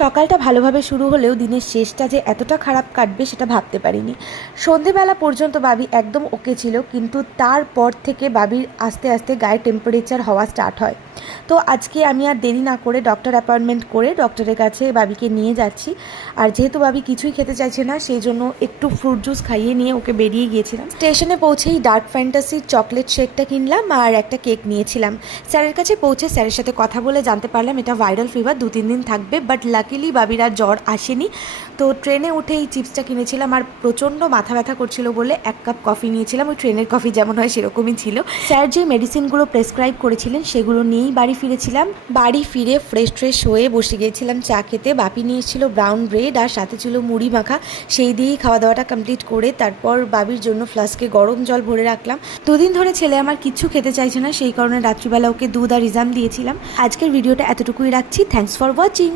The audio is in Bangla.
সকালটা ভালোভাবে শুরু হলেও দিনের শেষটা যে এতটা খারাপ কাটবে সেটা ভাবতে পারিনি। সন্ধেবেলা পর্যন্ত বাবি একদম ওকে ছিল, কিন্তু তারপর থেকে বাবির আস্তে আস্তে গায়ে টেম্পারেচার হওয়া স্টার্ট হয়। তো আজকে আমি আর দেরি না করে ডক্টর অ্যাপয়েন্টমেন্ট করে ডক্টরের কাছে বাবিকে নিয়ে যাচ্ছি। আর যেহেতু বাবি কিছুই খেতে চাইছে না, সেই জন্য একটু ফ্রুট জুস খাইয়ে নিয়ে ওকে বেরিয়ে গিয়েছিলাম। স্টেশনে পৌঁছেই ডার্ক ফ্যান্টাসির চকলেট শেকটা কিনলাম আর একটা কেক নিয়েছিলাম। স্যারের কাছে পৌঁছে স্যারের সাথে কথা বলে জানতে পারলাম এটা ভাইরাল ফিভার 2-3 দিন থাকবে, বাট লাকিলি বাবির আর জ্বর আসেনি। তো ট্রেনে উঠে এই চিপসটা কিনেছিলাম আর প্রচণ্ড মাথা ব্যথা করছিল বলে 1 কাপ কফি নিয়েছিলাম। ওই ট্রেনের কফি যেমন হয় সেরকমই ছিল। স্যার যে মেডিসিনগুলো প্রেসক্রাইব করেছিলেন সেগুলো নিয়েই বাড়ি ফিরেছিলাম। বাড়ি ফিরে ফ্রেশ হয়ে বসে গিয়েছিলাম চা খেতে। বাপি নিয়েছিল ব্রাউন ব্রেড আর সাথে ছিল মুড়ি মাখা। সেই দিয়েই খাওয়া দাওয়াটা কমপ্লিট করে তারপর বাবির জন্য ফ্লাস্কে গরম জল ভরে রাখলাম। 2 দিন ধরে ছেলে আমার কিচ্ছু খেতে চাইছে না, সেই কারণে রাত্রিবেলা ওকে দুধ আর রিজাম দিয়েছিলাম। আজকের ভিডিওটা এতটুকুই রাখছি। Thanks for watching.